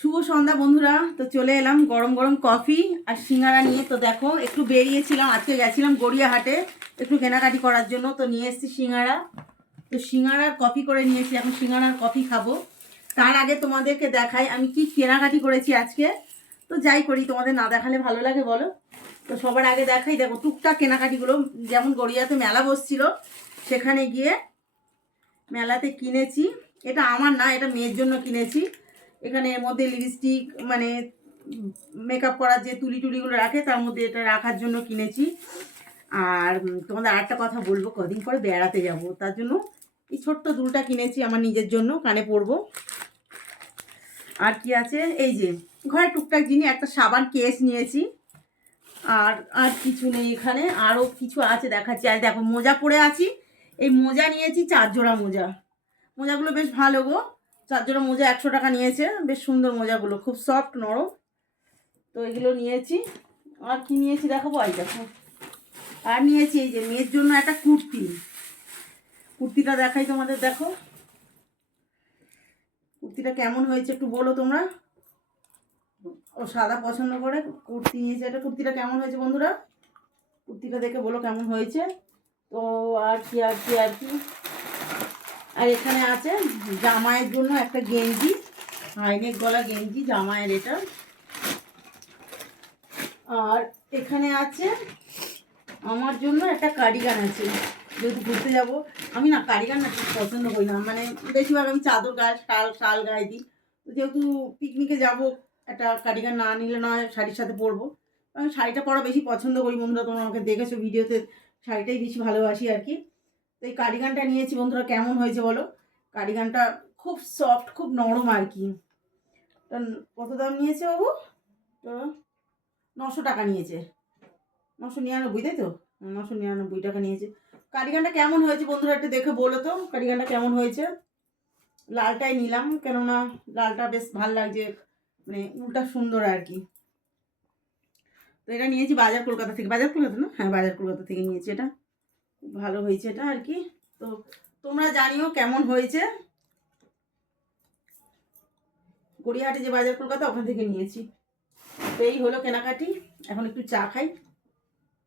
শুভ সন্ধ্যা বন্ধুরা। তো চলে এলাম গরম গরম কফি আর সিঙ্গারা নিয়ে। তো দেখো একটু বেরিয়েছিলাম, আজকে গেছিলাম গড়িয়াহাটে একটু কেনাকাটি করার জন্য। তো নিয়ে এসেছি সিঙ্গারা। তো সিঙ্গারার কফি করে নিয়েছি, এখন সিঙ্গারার কফি খাবো। তার আগে তোমাদেরকে দেখাই আমি কি কেনাকাটি করেছি আজকে। তো যাই করি, তোমাদের না দেখালে ভালো লাগে বলো? তো সবার আগে দেখাই, দেখো টুকটাক কেনাকাটিগুলো। যেমন গড়িয়াতে মেলা বসছিল, সেখানে গিয়ে মেলাতে কিনেছি। এটা আমার না, এটা মেয়ের জন্য কিনেছি। এখানে এর মধ্যে লিপস্টিক মানে মেকআপ করার যে তুলি টুলিগুলো রাখে, তার মধ্যে এটা রাখার জন্য কিনেছি। আর তোমাদের আরেকটা কথা বলবো, কদিন পরে বেড়াতে যাব, তার জন্য এই ছোট্ট দুলটা কিনেছি আমার নিজের জন্য, কানে পরবো। আর কি আছে, এই যে ঘরে টুকটাক জিনিস, একটা সাবান কেস নিয়েছি। আর আর কিছু নেই এখানে, আরও কিছু আছে দেখাচ্ছি। আর দেখো মোজা পরে আছি, এই মোজা নিয়েছি 4 জোড়া মোজা। মোজাগুলো বেশ ভালো গো, 4 জোড়া মোজা 100 টাকা নিয়েছে। বেশ সুন্দর মোজাগুলো, খুব সফট নরম। তো এগুলো নিয়েছি। আর কি নিয়েছি দেখাবো, এই দেখো। আর নিয়েছি এই যে মেয়ের জন্য একটা কুর্তি। কুর্তিটা দেখাই তোমাদের, দেখো কুর্তিটা কেমন হয়েছে একটু বলো তোমরা। ও সাদা পছন্দ করে কুর্তি নিয়েছে, এটা কুর্তিটা কেমন হয়েছে বন্ধুরা? কুর্তিটা দেখে বলো কেমন হয়েছে। তো আর কি আর কি আর কি, আর এখানে আছে জামাইয়ের জন্য একটা গেঞ্জি, হাইনেক গলা গেঞ্জি জামাইয়ের এটা। আর এখানে আছে আমার জন্য একটা কার্ডিগান আছে, যেহেতু ঘুরতে যাব। আমি না কার্ডিগান না ঠিক পছন্দ করি না, মানে বেশিরভাগ আমি চাদর গায়ে শাল শাল গায়ে দিই। যেহেতু পিকনিকে যাব, একটা কার্ডিগান না নিলে নয়, শাড়ির সাথে পরবো। আমি শাড়িটা পরা বেশি পছন্দ করি বন্ধুরা, তোমরা আমাকে দেখেছো ভিডিওতে, শাড়িটাই বেশি ভালোবাসি আর কি। তো এই কার্ডিগানটা নিয়েছি বন্ধুরা, কেমন হয়েছে বলো? কার্ডিগানটা খুব সফট, খুব নরম আর কি। কত দাম নিয়েছে বাবু? তো 900 টাকা নিয়েছে, 999, তাই তো? 999 টাকা নিয়েছে। কার্ডিগানটা কেমন হয়েছে বন্ধুরা একটু দেখে বলো তো, কার্ডিগানটা কেমন হয়েছে। লালটাই নিলাম, কেননা লালটা বেশ ভালো লাগছে, মানে উল্টা সুন্দর আর কি। তো এটা নিয়েছি বাজার কলকাতা থেকে, বাজার কলকাতা না, হ্যাঁ বাজার কলকাতা থেকে নিয়েছি। এটা খুব ভালো হয়েছে এটা আর কি। তো তোমরা জানিও কেমন হয়েছে। গড়িয়াহাটে যে বাজার কলকাতা, ওখান থেকে নিয়েছি। তো এই হলো কেনাকাটি। এখন একটু চা খাই,